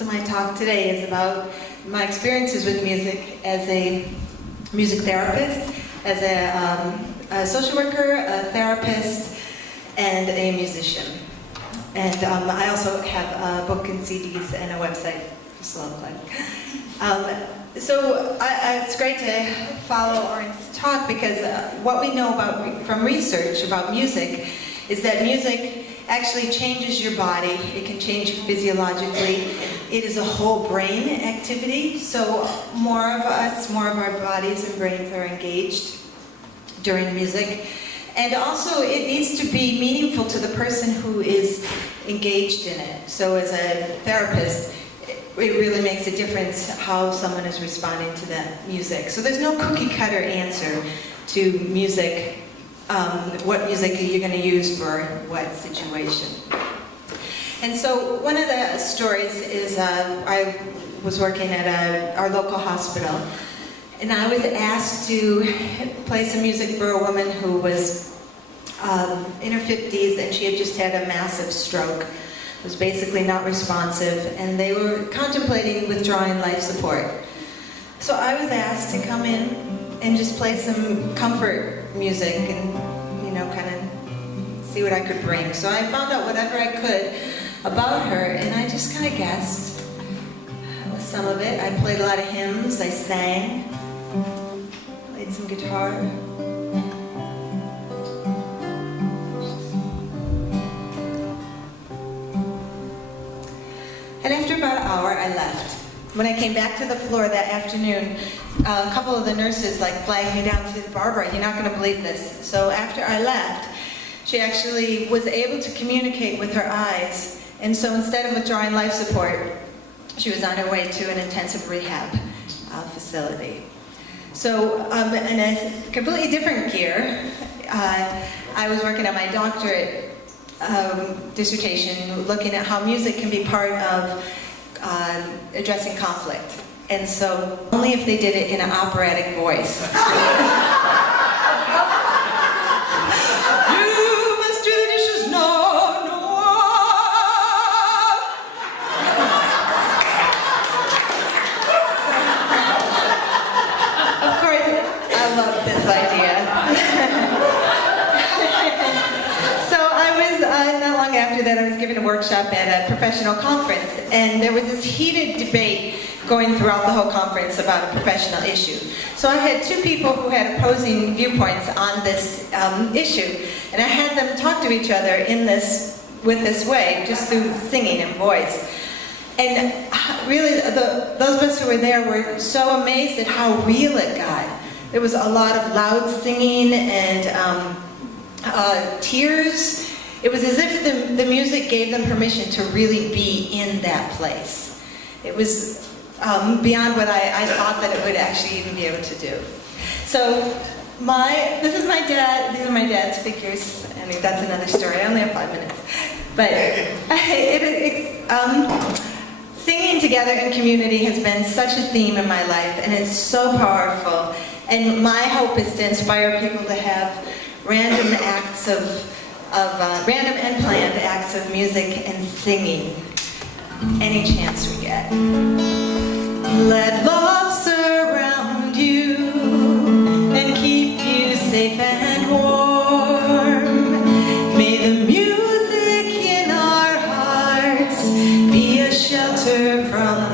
So my talk today is about my experiences with music as a music therapist, as a social worker, a therapist, and a musician. And I also have a book and CDs and a website, just a little plug. So it's great to follow Oren's talk because what we know from research about music is that music actually changes your body. It can change you physiologically. It is a whole brain activity, so more of our bodies and brains are engaged during music. And also, it needs to be meaningful to the person who is engaged in it. So as a therapist, it really makes a difference how someone is responding to that music. So there's no cookie-cutter answer to music, what music you're going to use for what situation. And so one of the stories is I was working at our local hospital, and I was asked to play some music for a woman who was in her 50s, and she had just had a massive stroke. Was basically not responsive, and they were contemplating withdrawing life support. So I was asked to come in and just play some comfort music and, kind of see what I could bring. So I found out whatever I could about her, and I just kind of guessed some of it. I played a lot of hymns, I sang, played some guitar. And after about an hour, I left. When I came back to the floor that afternoon, a couple of the nurses flagged me down to Barbara, you're not going to believe this. So after I left, she actually was able to communicate with her eyes. And so instead of withdrawing life support, she was on her way to an intensive rehab facility. So in a completely different gear, I was working on my doctorate dissertation looking at how music can be part of addressing conflict. And so only if they did it in an operatic voice. You must do the dishes, no, no. Of course, I love this idea. Not long after that, I was given a workshop at a professional conference, and there was this heated debate going throughout the whole conference about a professional issue. So I had two people who had opposing viewpoints on this issue, and I had them talk to each other with this way, just through singing and voice. And really, those of us who were there were so amazed at how real it got. There was a lot of loud singing and tears. It was as if the music gave them permission to really be in that place. It was beyond what I thought that it would actually even be able to do. So this is my dad, these are my dad's figures, and that's another story. I only have 5 minutes. But singing together in community has been such a theme in my life, and it's so powerful. And my hope is to inspire people to have random and planned acts of music and singing any chance we get. Let love surround you and keep you safe and warm. May the music in our hearts be a shelter from